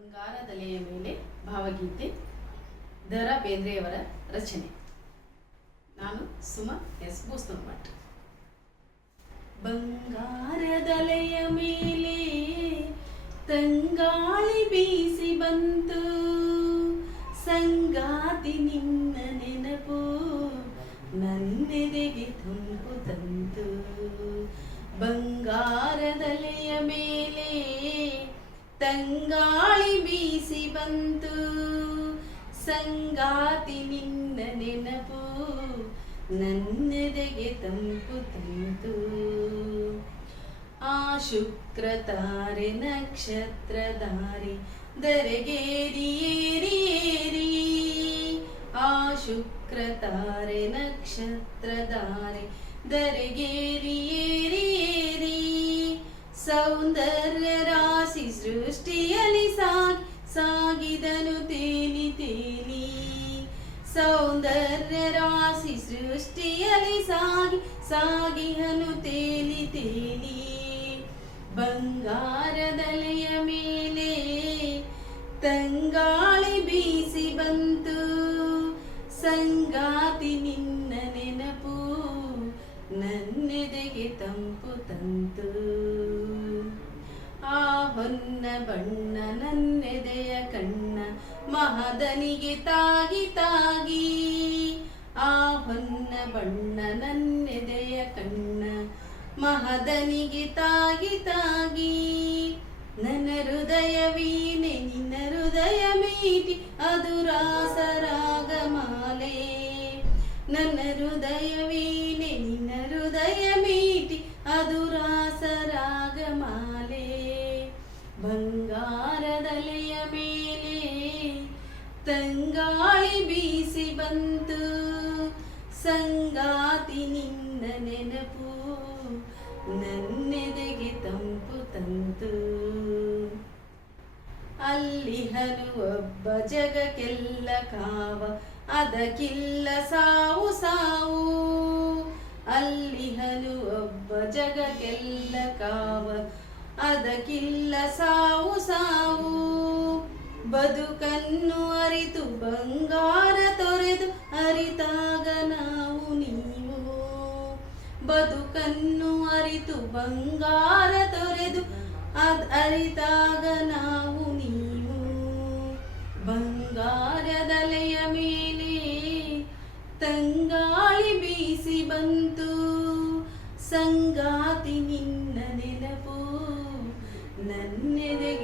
ಬಂಗಾರದಲೆಯ ಮೇಲೆ ಭಾವಗೀತೆ ದ ರಾ ಬೇಂದ್ರೆಯವರ ರಚನೆ. ನಾನು ಸುಮಾ ಎಸ್ ಬೋಸ್ತನಮಠ. ಬಂಗಾರದಲೆಯ ಮೇಲೆ ತಂಗಾಳಿ ಬೀಸಿ ಬಂತು, ಸಂಗಾತಿ ನಿನ್ನ ನೆನಪು ನನ್ನೆದೆಗೆ ತಂಪು ತಂತು. ಬಂಗಾರದಲೆಯ ಮೇಲೆ ತಂಗಾಳಿ ಬೀಸಿ ಬಂತು, ಸಂಗಾತಿ ನಿನ್ನ ನೆನಪು ನನ್ನೆದೆಗೆ ತಂಪು ತಂತು. ಆ ಶುಕ್ರ ತಾರೆ ನಕ್ಷತ್ರಧಾರಿ ಧರೆಗೇರಿ ಏರಿ ಏರಿ, ಆ ಶುಕ್ರ ತಾರೆ ನಕ್ಷತ್ರಧಾರಿ ಧರೆಗೇರಿ ಏರಿ ಏರಿ, ಸೌಂದರ್ಯ ರಾಶಿ ಸೃಷ್ಟಿಯಲ್ಲಿ ಸಾಗಿದನು ತೇಲಿ ತೇಲಿ, ಸೌಂದರ್ಯ ರಾಶಿ ಸೃಷ್ಟಿಯಲ್ಲಿ ಸಾಗಿಹನು ತೇಲಿ ತೇಲಿ. ಬಂಗಾರದಲೆಯ ಮೇಲೆ ತಂಗಾಳಿ ಬೀಸಿ ಬಂತು, ಸಂಗಾತಿ ನಿನ್ನ ನೆನಪು ನನ್ನೆದೆಗೆ ತಂಪು ತಂತು. ಆ ಹೊನ್ನ ಬಣ್ಣ ನನ್ನೆದೆಯ ಕಣ್ಣ ಮಹದನಿಗೆ ತಾಗಿ ತಾಗಿ, ಆ ಹೊನ್ನ ಬಣ್ಣ ನನ್ನೆದೆಯ ಕಣ್ಣ ಮಹದನಿಗೆ ತಾಗಿ ತಾಗಿ. ನನ್ನ ಹೃದಯ ವೀಣೆ ನಿನ್ನ ಹೃದಯ ಮೀಟಿ ಅದು ರಾಸರಾಗಮಾಲೆ, ನನ್ನ ಹೃದಯ ವೀಣೆ ನಿನ್ನ ಹೃದಯ ಮೀಟಿ ಅದು ರಾಸರಾಗಮಾಲೆ. ಬಂಗಾರದಲೆಯ ಮೇಲೆ ತಂಗಾಳಿ ಬೀಸಿ ಬಂತು, ಸಂಗಾತಿ ನಿನ್ನ ನೆನಪು ನನ್ನೆದೆಗೆ ತಂಪು ತಂತು. ಅಲ್ಲಿಹನು ಒಬ್ಬ ಜಗಕ್ಕೆಲ್ಲ ಕಾವ ಅದಕ್ಕಿಲ್ಲ ಸಾವು ಸಾವು, ಅಲ್ಲಿಹನು ಒಬ್ಬ ಜಗಕ್ಕೆಲ್ಲ ಕಾವ ಅದಕ್ಕಿಲ್ಲ ಸಾವು ಸಾವು. ಬದುಕನ್ನು ಅರಿತು ಬಂಗಾರ ತೊರೆದು ಅರಿತಾಗ ನಾವು ನೀವು, ಬದುಕನ್ನು ಅರಿತು ಬಂಗಾರ ತೊರೆದು ಅರಿತಾಗ ನಾವು ನೀವು. ಬಂಗಾರದಲೆಯ ಮೇಲೆ ತಂಗಾಳಿ ಬೀಸಿ ಬಂತು, ಸಂಗಾತಿ ನಿನ್ನ ನೆನಪು ನನ್ನೆದೆಗೆ